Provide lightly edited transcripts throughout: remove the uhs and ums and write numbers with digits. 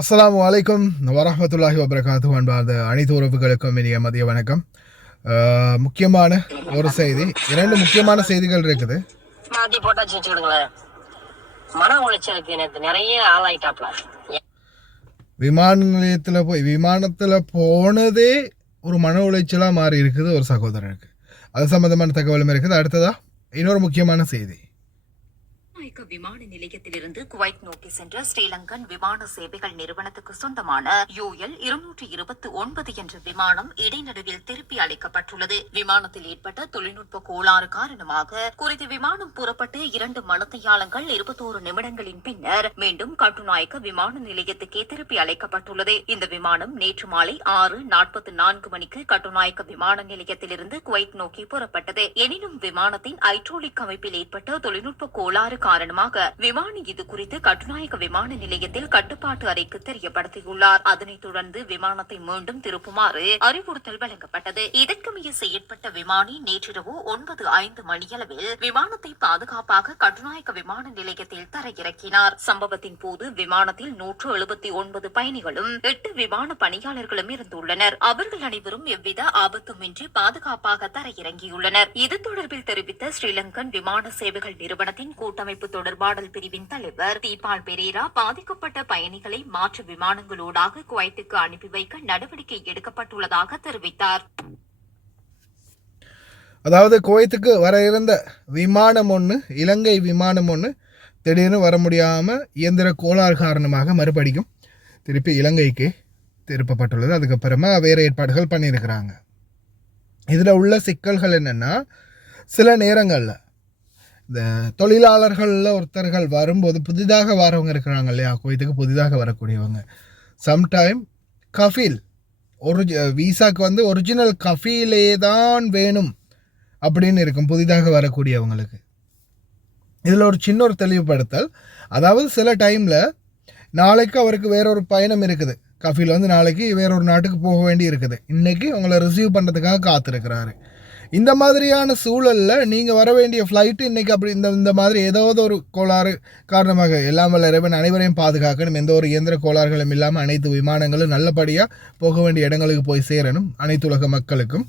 அஸ்ஸலாமு அலைக்கும் வரஹ்மத்துல்லாஹி வபரகாத்துஹு அன்பார்ந்த அனைத்து உறவுகளுக்கும் இனிய மதிய வணக்கம். முக்கியமான ஒரு செய்தி, இரண்டு முக்கியமான செய்திகள் இருக்குது. மாத்தி போட்டாச்சு வச்சுக்கிடுங்களேன். மன உளைச்சலுக்கு எனக்கு நிறைய ஆளாயிட்டாப்ல. விமான நிலையத்தில் விமானத்தில் போனதே ஒரு மன உளைச்சலாக மாறி இருக்குது ஒரு சகோதரருக்கு. அது சம்பந்தமான தகவலும் இருக்குது. அடுத்ததா இன்னொரு முக்கியமான செய்தி. விமான நிலையத்திலிருந்து குவைத் நோக்கி சென்ற ஸ்ரீலங்கன் விமான சேவைகள் நிறுவனத்துக்கு சொந்தமான UL 229 என்ற விமானம் இடைநடுவில் திருப்பி அளிக்கப்பட்டுள்ளது. விமானத்தில் ஏற்பட்ட தொழில்நுட்ப கோளாறு காரணமாக குறித்த விமானம் புறப்பட்டு 2 மணித்தியாலங்கள் 21 நிமிடங்களின் பின்னர் மீண்டும் கட்டுநாயக்க விமான நிலையத்துக்கே திருப்பி அழைக்கப்பட்டுள்ளது. இந்த விமானம் நேற்று மாலை 6:44 மணிக்கு கட்டுநாயக்க விமான நிலையத்திலிருந்து குவைத் நோக்கி புறப்பட்டது. எனினும் விமானத்தின் ஐட்ரோலிக் அமைப்பில் ஏற்பட்ட தொழில்நுட்ப கோளாறு காரணமாக விமானி இது குறித்து கட்டுநாயக்க விமான நிலையத்தில் கட்டுப்பாட்டு அறைக்கு தெரியப்படுத்தியுள்ளார். அதனைத் தொடர்ந்து விமானத்தை மீண்டும் திருப்புமாறு அறிவுறுத்தல் வழங்கப்பட்டது. இதற்கமைய செயற்பட்ட விமானி நேற்றிரவு 9:05 மணியளவில் விமானத்தை பாதுகாப்பாக கட்டுநாயக்க விமான நிலையத்தில் தரையிறக்கினார். சம்பவத்தின் போது விமானத்தில் 179 பயணிகளும் 8 விமான பணியாளர்களும் இருந்துள்ளனர். அவர்கள் அனைவரும் எவ்வித ஆபத்துமின்றி பாதுகாப்பாக தரையிறங்கியுள்ளனர். இது தொடர்பில் தெரிவித்த ஸ்ரீலங்கன் விமான சேவைகள் நிறுவனத்தின் கூட்டமைப்பு தொடர்பாடல் பிரிவின் தலைவர் தீபால் பெரேரா பாதிக்கப்பட்ட பயணிகளை மாற்று விமானங்களூடாக குவைத்துக்கு அனுப்பி வைக்க நடவடிக்கை எடுக்கப்பட்டுள்ளதாக தெரிவித்தார். அதாவது குவைத்துக்கு வர இருந்த விமானம் ஒன்று, இலங்கை விமானம் ஒன்று திடீர்னு வர முடியாமல் இயந்திர கோளாறு காரணமாக மறுபடியும் திருப்பி இலங்கைக்கு திருப்பப்பட்டுள்ளது. அதுக்கப்புறமா வேறு ஏற்பாடுகள் பண்ணியிருக்கிறாங்க. இதில் உள்ள சிக்கல்கள் என்னென்னா, சில நேரங்களில் இந்த தொழிலாளர்களில் ஒருத்தர்கள் வரும்போது புதிதாக வரவங்க இருக்கிறாங்க இல்லையா, குவைத்துக்கு புதிதாக வரக்கூடியவங்க, சம்டைம் கஃபீல் வீசாக்கு வந்து ஒரிஜினல் கஃபீலே தான் வேணும் அப்படின்னு இருக்கும் புதிதாக வரக்கூடியவங்களுக்கு. இதில் ஒரு சின்ன ஒரு தெளிவுபடுத்தல், அதாவது சில டைமில் நாளைக்கு அவருக்கு வேறொரு பயணம் இருக்குது, கஃபீல் வந்து நாளைக்கு வேறொரு நாட்டுக்கு போக வேண்டி இருக்குது, இன்றைக்கி உங்களை ரிசீவ் பண்ணுறதுக்காக காத்திருக்கிறாரு. இந்த மாதிரியான சூழலில் நீங்கள் வர வேண்டிய ஃப்ளைட்டு இன்றைக்கி அப்படி இந்த மாதிரி ஏதாவது ஒரு கோளாறு காரணமாக எல்லாம் வல்ல இறைவன் அனைவரையும் பாதுகாக்கணும், எந்த ஒரு இயந்திர கோளாறுகளும் இல்லாமல் அனைத்து விமானங்களும் நல்லபடியாக போக வேண்டிய இடங்களுக்கு போய் சேரணும் அனைத்து உலக மக்களுக்கும்.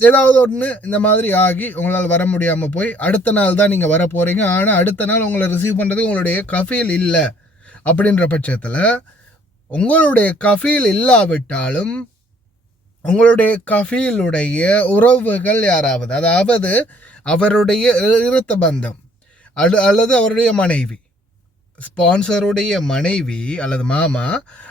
ஏதாவது ஒன்று இந்த மாதிரி ஆகி உங்களால் வர முடியாமல் போய் அடுத்த நாள் தான் நீங்கள் வர போகிறீங்க, ஆனால் அடுத்த நாள் உங்களை ரிசீவ் பண்ணுறது உங்களுடைய கஃபீல் இல்லை அப்படின்ற பட்சத்தில், உங்களுடைய கஃபீல் இல்லாவிட்டாலும் உங்களுடைய கஃபீலுடைய உறவுகள் யாராவது, அதாவது அவருடைய இரத்த பந்தம் அல்லது அவருடைய மனைவி, ஸ்பான்சருடைய மனைவி அல்லது மாமா,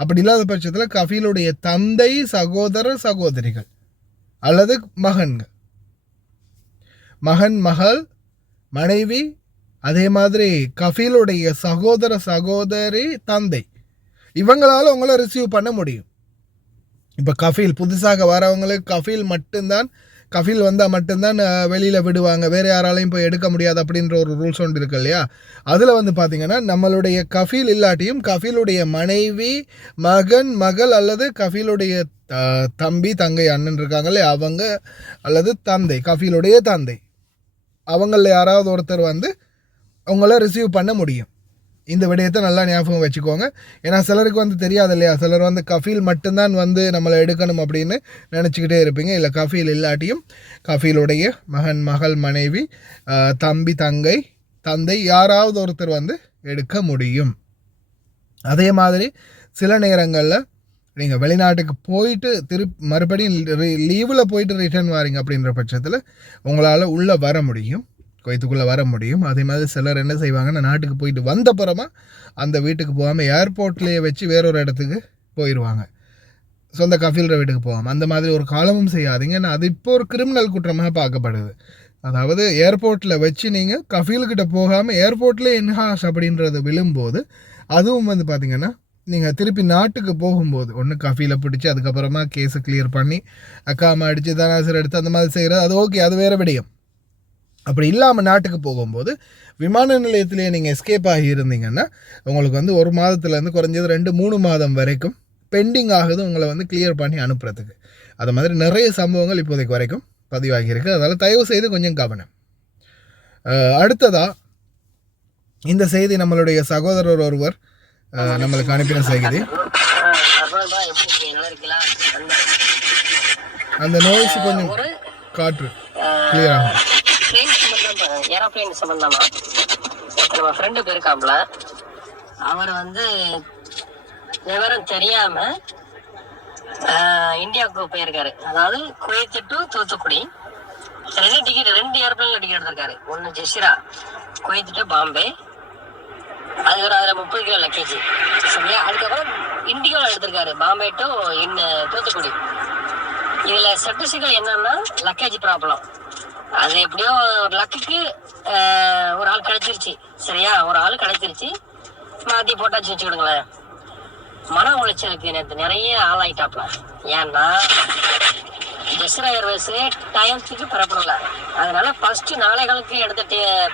அப்படி இல்லாத பட்சத்தில் கஃபீலுடைய தந்தை, சகோதர சகோதரிகள் அல்லது மகன் மகள் மனைவி, அதே மாதிரி கஃபீலுடைய சகோதர சகோதரி தந்தை, இவங்களால் உங்களை ரிசீவ் பண்ண முடியும். இப்போ கஃபீல் புதுசாக வரவங்களுக்கு கஃபீல் வந்தால் மட்டும்தான் வெளியில் விடுவாங்க, வேறு யாராலையும் போய் எடுக்க முடியாது அப்படின்ற ஒரு ரூல்ஸ் ஒன்று இருக்கு இல்லையா. அதில் வந்து பார்த்திங்கன்னா நம்மளுடைய கஃபீல் இல்லாட்டியும் கஃபீலுடைய மனைவி, மகள் அல்லது கஃபீலுடைய தம்பி தங்கை அண்ணன் இருக்காங்களே அவங்க, அல்லது தந்தை கஃபீலுடைய தந்தை, அவங்களில் யாராவது ஒருத்தர் வந்து அவங்கள ரிசீவ் பண்ண முடியும். இந்த விடயத்தை நல்லா ஞாபகம் வச்சுக்கோங்க. ஏன்னா சிலருக்கு வந்து தெரியாது இல்லையா, சிலர் வந்து கஃபீல் மட்டும்தான் வந்து நம்மளை எடுக்கணும் அப்படின்னு நினச்சிக்கிட்டே இருப்பீங்க. இல்லை, கஃபீல் இல்லாட்டியும் கஃபீலுடைய மகள் மனைவி, தம்பி தந்தை யாராவது ஒருத்தர் வந்து எடுக்க முடியும். அதே மாதிரி சில நேரங்களில் நீங்கள் வெளிநாட்டுக்கு போயிட்டு மறுபடியும் லீவில் போயிட்டு ரிட்டர்ன் வாரீங்க அப்படின்ற பட்சத்தில் உங்களால் உள்ளே வர முடியும், குவைத்துக்குள்ளே வர முடியும். அதே மாதிரி சிலர் என்ன செய்வாங்கன்னா, நாட்டுக்கு போயிட்டு வந்தப்புறமா அந்த வீட்டுக்கு போகாமல் ஏர்போர்ட்லேயே வச்சு வேறொரு இடத்துக்கு போயிடுவாங்க, சொந்த கஃபீல்ற வீட்டுக்கு போகாமல். அந்த மாதிரி ஒரு காலமும் செய்யாதீங்க. ஏன்னா அது இப்போ ஒரு கிரிமினல் குற்றமாக பார்க்கப்படுது. அதாவது ஏர்போர்ட்டில் வச்சு நீங்கள் கஃபீல்கிட்ட போகாமல் ஏர்போர்ட்லேயே இன்ஹாஸ் அப்படின்றது விழும்போது, அதுவும் வந்து பார்த்திங்கன்னா நீங்கள் திருப்பி நாட்டுக்கு போகும்போது ஒன்று கஃபீலை பிடிச்சி அதுக்கப்புறமா கேஸை கிளியர் பண்ணி அக்காம அடித்து தனாசர் எடுத்து அந்த மாதிரி செய்கிறது, அது ஓகே, அது வேறு விடயம். அப்படி இல்லாமல் நாட்டுக்கு போகும்போது விமான நிலையத்திலேயே நீங்கள் எஸ்கேப் ஆகி இருந்தீங்கன்னா உங்களுக்கு வந்து 1 மாதத்துலேருந்து குறைஞ்சது 2-3 மாதம் வரைக்கும் பெண்டிங் ஆகுது உங்களை வந்து கிளியர் பண்ணி அனுப்புறதுக்கு. அது மாதிரி நிறைய சம்பவங்கள் இப்போதைக்கு வரைக்கும் பதிவாகியிருக்கு. அதனால் தயவு செய்து கொஞ்சம் கவனம். அடுத்ததாக இந்த செய்தி நம்மளுடைய சகோதரர் ஒருவர் நம்மளுக்கு அனுப்பின செய்தி. அந்த நோய்ஸ் கொஞ்சம் காற்று கிளியர் ஆகும். ஏரோப்ளேன் சம்பந்தமா நம்ம ஃப்ரெண்டு போயிருக்காப்ல. அவர் வந்து விவரம் தெரியாம இந்தியாவுக்கு போயிருக்காரு. அதாவது குவைத் டு தூத்துக்குடி 2 ஏரோப்ளேன்ல டிக்கெட் எடுத்திருக்காரு. ஒன்னு ஜெசிரா குவைத் டு பாம்பே, அது ஒரு அதுல 30 கிலோ லக்கேஜ் சரியா. அதுக்கப்புறம் இண்டிகோல எடுத்திருக்காரு பாம்பே டு தூத்துக்குடி. இதுல சட்டசிக்கல் என்னன்னா லக்கேஜ் ப்ராப்ளம். அது எப்படியோ ஒரு லக்குக்கு ஒரு ஆள் கிடைச்சிருச்சு சரியா. ஒரு ஆள் கிடைச்சிருச்சு, மாத்தி போட்டாச்சு வச்சுக்கிடுங்களேன். மன உளைச்சலுக்கு நேற்று நிறைய ஆளாயிட்டாப்ல. ஏன்னா ஜெஸ்ரா ஏர்வேஸ் டைம்ஸுக்கு புறப்படல. அதனால ஃபர்ஸ்ட் நாளைகளுக்கு எடுத்த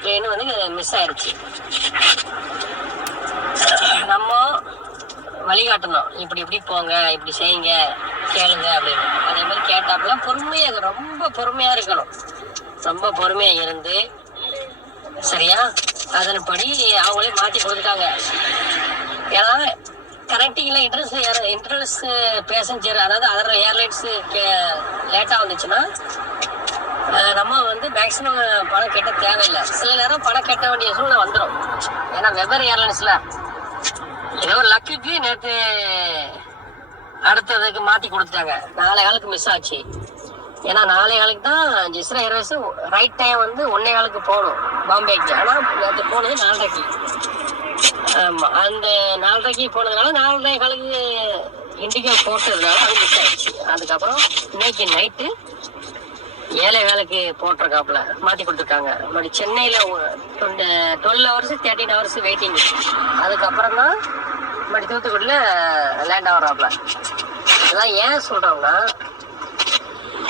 பிளேன் வந்து மிஸ் ஆயிருச்சு. நம்ம வழிகாட்டணும், இப்படி இப்படி போங்க, இப்படி செய்யுங்க, கேளுங்க அப்படின்னு. அதே மாதிரி கேட்டாப்புல பொறுமையா, ரொம்ப பொறுமையா இருக்கணும். ரொம்ப பொறுமையா இருந்து சரியா அதன்படி அவங்களே மாத்தி கொடுத்துட்டாங்க. ஏன்னா கனெக்டிங்ல இன்ட்ரெஸ்ட் பேசஞ்சர், அதாவது அதர் ஏர்லைன்ஸ் லேட்டா வந்துச்சுன்னா நம்ம வந்து மேக்சிமம் பணம் கட்ட தேவையில்லை. சில நேரம் பணம் கட்ட வேண்டிய சூழ்நிலை வந்துடும். ஏன்னா வெவ்வேறு ஏர்லைன்ஸ்ல ஏதோ ஒரு லக்குக்கு நேற்று அடுத்ததுக்கு மாத்தி கொடுத்துட்டாங்க. 4 காலுக்கு மிஸ் ஆச்சு. ஏன்னா 4 காலுக்கு தான் ஜெஸ்ரா ஏர்வேஸ் ரைட் டைம் வந்து 1 காலுக்கு போகணும் பாம்பேக்கு. ஆனா நேற்று போனது 4:30. ஆமா, அந்த 4:30 போனதுனால 4:30 காலுக்கு இண்டிகோ போட்டதுனால அது மிஸ் ஆயிடுச்சு. அதுக்கப்புறம் இன்னைக்கு நைட்டு 7 காலுக்கு போட்டிருக்காப்புல மாத்தி கொடுத்துருக்காங்க. மறுபடி சென்னையில 12 hours 13 hours வெயிட்டிங். அதுக்கப்புறம் தான் மறுபடி தூத்துக்குடியில லேண்ட் ஆகிறாப்புல. இதெல்லாம் ஏன் சொல்றோம்னா,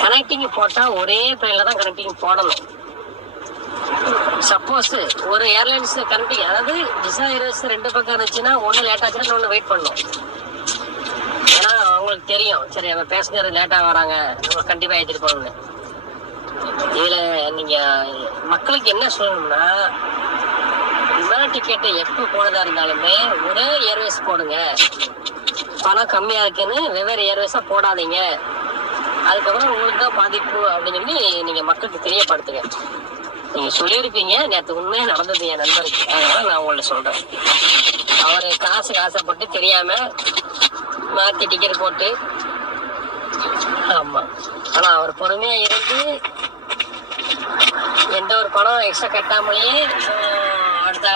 கனெக்டிங் போட்டா ஒரே ட்ரெயின்ல தான் கனெக்டிங் போடணும். சப்போஸ் ஒரு ஏர்லைன்ஸ் கனெக்டிங், அதாவது ஜெஸ்ரா ஏர்வேஸ் 2 பக்கம் இருந்துச்சுன்னா ஒன்னு லேட் ஆச்சுன்னா ஒன்னு வெயிட் பண்ணணும். ஏன்னா அவங்களுக்கு தெரியும், சரி நம்ம பேசஞ்சர் லேட்டா வராங்க, கண்டிப்பா ஏற்றிட்டு போகணும்னு. இதுல நீங்க மக்களுக்கு என்ன சொல்லணும்னா, விமான டிக்கெட்டு எப்போ போனதா இருந்தாலுமே ஒரே ஏர்வேஸ் போடுங்க. பணம் கம்மியா இருக்குன்னு வெவ்வேறு ஏர்வேஸா போடாதீங்க. அதுக்கப்புறம் உங்களுக்கு தான் பாதிப்பு அப்படின்னு சொல்லி நீங்க மக்களுக்கு தெரியப்படுத்துங்க. நீங்க சொல்லியிருப்பீங்க, நேற்று உண்மையா நடந்தது என் நண்பருக்கு. அதனால நான் உங்கள்ட்ட சொல்றேன். அவரு காசுக்கு ஆசைப்பட்டு தெரியாம மாத்தி டிக்கெட் போட்டு, ஆமா, ஆனா அவர் பொறுமையா இருந்து எந்த ஒரு பணம் எக்ஸ்ட்ரா கட்டாமலேயே அடுத்த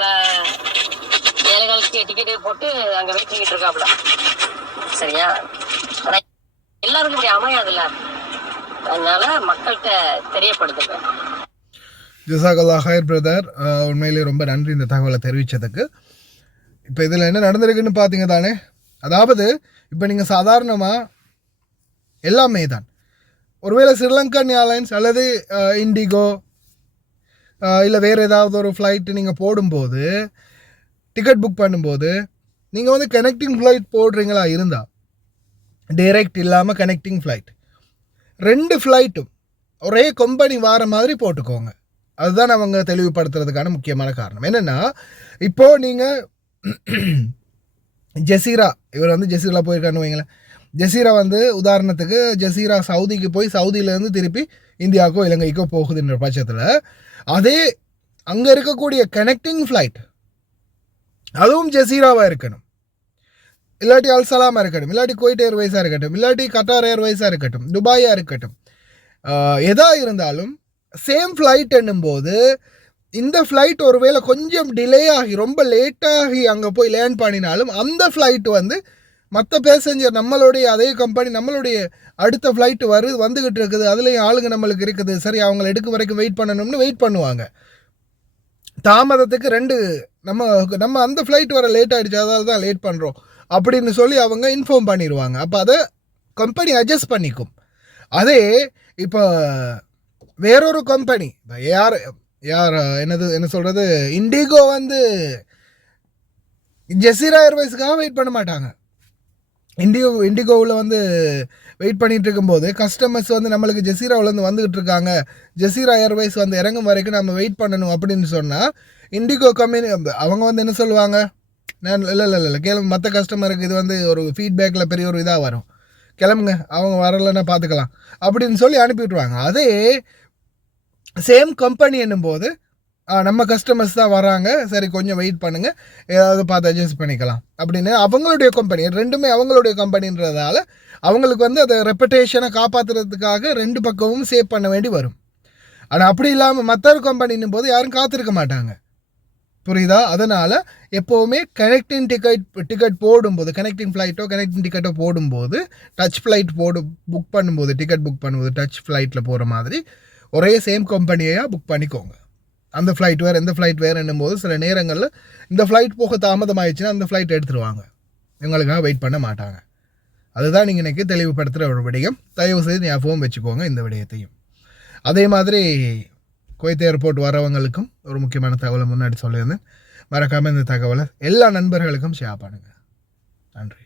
7 காலுக்கு டிக்கெட்டு போட்டு அங்க வெயிட் பண்ணிட்டு இருக்காப்ல சரியா. ஆனா எல்லாருக்கும் இப்படி அமையாதுல்ல, அதனால மக்கள்கிட்ட தெரியப்படுத்துங்க. ஜஸாகல்லா ஹைர் பிரதர், உண்மையிலேயே ரொம்ப நன்றி இந்த தகவலை தெரிவித்ததுக்கு. இப்போ இதில் என்ன நடந்திருக்குன்னு பார்த்தீங்க தானே. அதாவது இப்போ நீங்கள் சாதாரணமாக எல்லாமே தான், ஒருவேளை ஸ்ரீலங்கன் ஏர்லைன்ஸ் அல்லது இண்டிகோ இல்லை வேறு ஏதாவது ஒரு ஃப்ளைட்டு நீங்கள் போடும்போது, டிக்கெட் புக் பண்ணும்போது, நீங்கள் வந்து கனெக்டிங் ஃப்ளைட் போடுறீங்களா இருந்தால், டைரெக்ட் இல்லாமல் கனெக்டிங் ஃப்ளைட் 2 ஃப்ளைட்டும் ஒரே கம்பெனி வார மாதிரி போட்டுக்கோங்க. அதுதான் அவங்க தெளிவுபடுத்துறதுக்கான முக்கியமான காரணம். என்னென்னா, இப்போது நீங்கள் ஜெசீரா, இவர் வந்து ஜெசீரா போயிருக்கான்னு வைங்களேன். ஜெசீரா வந்து உதாரணத்துக்கு ஜெசீரா சவுதிக்கு போய் சவுதியிலேருந்து திருப்பி இந்தியாவுக்கோ இலங்கைக்கோ போகுதுன்ற பட்சத்தில், அதே அங்கே இருக்கக்கூடிய கனெக்டிங் ஃப்ளைட் அதுவும் ஜெசீராவாக இருக்கணும், இல்லாட்டி அல்சலாமாக இருக்கட்டும், இல்லாட்டி குவைட் ஏர்வேஸாக இருக்கட்டும், இல்லாட்டி கட்டார் ஏர்வேஸாக இருக்கட்டும், துபாயாக இருக்கட்டும், எதாக இருந்தாலும் சேம் ஃப்ளைட் என்னும்போது இந்த ஃப்ளைட் ஒருவேளை கொஞ்சம் டிலே ஆகி ரொம்ப லேட்டாகி அங்கே போய் லேண்ட் பண்ணினாலும் அந்த ஃப்ளைட் வந்து மற்ற பேசஞ்சர் நம்மளுடைய அதே கம்பெனி நம்மளுடைய அடுத்த ஃப்ளைட்டு வந்துக்கிட்டு இருக்குது, அதுலேயும் ஆளுங்க நம்மளுக்கு இருக்குது, சரி அவங்கள எடுக்க வரைக்கும் வெயிட் பண்ணணும்னு வெயிட் பண்ணுவாங்க. தாமதத்துக்கு 2 நம்ம அந்த ஃப்ளைட் வர லேட் ஆகிடுச்சு, அதாவது தான் லேட் பண்ணுறோம் அப்படின்னு சொல்லி அவங்க இன்ஃபார்ம் பண்ணிடுவாங்க. அப்போ அதை கம்பெனி அட்ஜஸ்ட் பண்ணிக்கும். அதே இப்போ வேறொரு கம்பெனி யார் என்ன சொல்கிறது, இண்டிகோ வந்து ஜெசீரா ஏர்வேஸுக்காக வெயிட் பண்ண மாட்டாங்க. இண்டிகோவில் வந்து வெயிட் பண்ணிகிட்டு இருக்கும்போது கஸ்டமர்ஸ் வந்து நம்மளுக்கு ஜெசீராவிலேருந்து வந்துக்கிட்டு இருக்காங்க, ஜெசீரா ஏர்வேஸ் வந்து இறங்கும் வரைக்கும் நம்ம வெயிட் பண்ணணும் அப்படின்னு சொன்னால், இண்டிகோ கம்பெனி அவங்க வந்து என்ன சொல்லுவாங்க, நான் இல்லை கிளம்பு, மற்ற கஸ்டமருக்கு இது வந்து ஒரு ஃபீட்பேக்கில் பெரிய ஒரு இதாக வரும், கிளம்புங்க அவங்க வரலைன்னா பார்த்துக்கலாம் அப்படின்னு சொல்லி அனுப்பி விட்ருவாங்க. அதே சேம் கம்பெனி என்னும்போது நம்ம கஸ்டமர்ஸ் தான் வராங்க, சரி கொஞ்சம் வெயிட் பண்ணுங்கள், ஏதாவது பார்த்து அட்ஜஸ்ட் பண்ணிக்கலாம் அப்படின்னு அவங்களுடைய கம்பெனி, ரெண்டுமே அவங்களுடைய கம்பெனின்றதால அவங்களுக்கு வந்து அதை ரெப்புடேஷனை காப்பாற்றுறதுக்காக ரெண்டு பக்கமும் சேவ் பண்ண வேண்டி வரும். ஆனால் அப்படி இல்லாமல் மற்ற கம்பெனின்னும் போது யாரும் காத்திருக்க மாட்டாங்க, புரியுதா? அதனால் எப்போவுமே கனெக்டிங் டிக்கெட் போடும்போது, கனெக்டிங் ஃப்ளைட்டோ கனெக்டிங் டிக்கெட்டோ போடும்போது, டச் ஃப்ளைட் புக் பண்ணும்போது, டிக்கெட் புக் பண்ணும்போது டச் ஃப்ளைட்டில் போகிற மாதிரி ஒரே சேம் கம்பெனியாக புக் பண்ணிக்கோங்க. அந்த ஃப்ளைட் வேறு இந்த ஃப்ளைட் வேறு என்னும்போது சில நேரங்களில் இந்த ஃப்ளைட் போக தாமதமாகிடுச்சுன்னா அந்த ஃப்ளைட் எடுத்துருவாங்க, எங்களுக்காக வெயிட் பண்ண மாட்டாங்க. அதுதான் நீங்கள் இன்றைக்கி தெளிவுபடுத்துகிற ஒரு விடயம். தயவு செய்து ஞாபகம் வச்சுக்கோங்க இந்த விடயத்தையும். அதே மாதிரி குவைத் ஏர்போர்ட் வரவங்களுக்கும் ஒரு முக்கியமான தகவலை முன்னாடி சொல்லியிருந்தேன். மறக்காமல் இந்த தகவலை எல்லா நண்பர்களுக்கும் ஷேர் பண்ணுங்கள். நன்றி.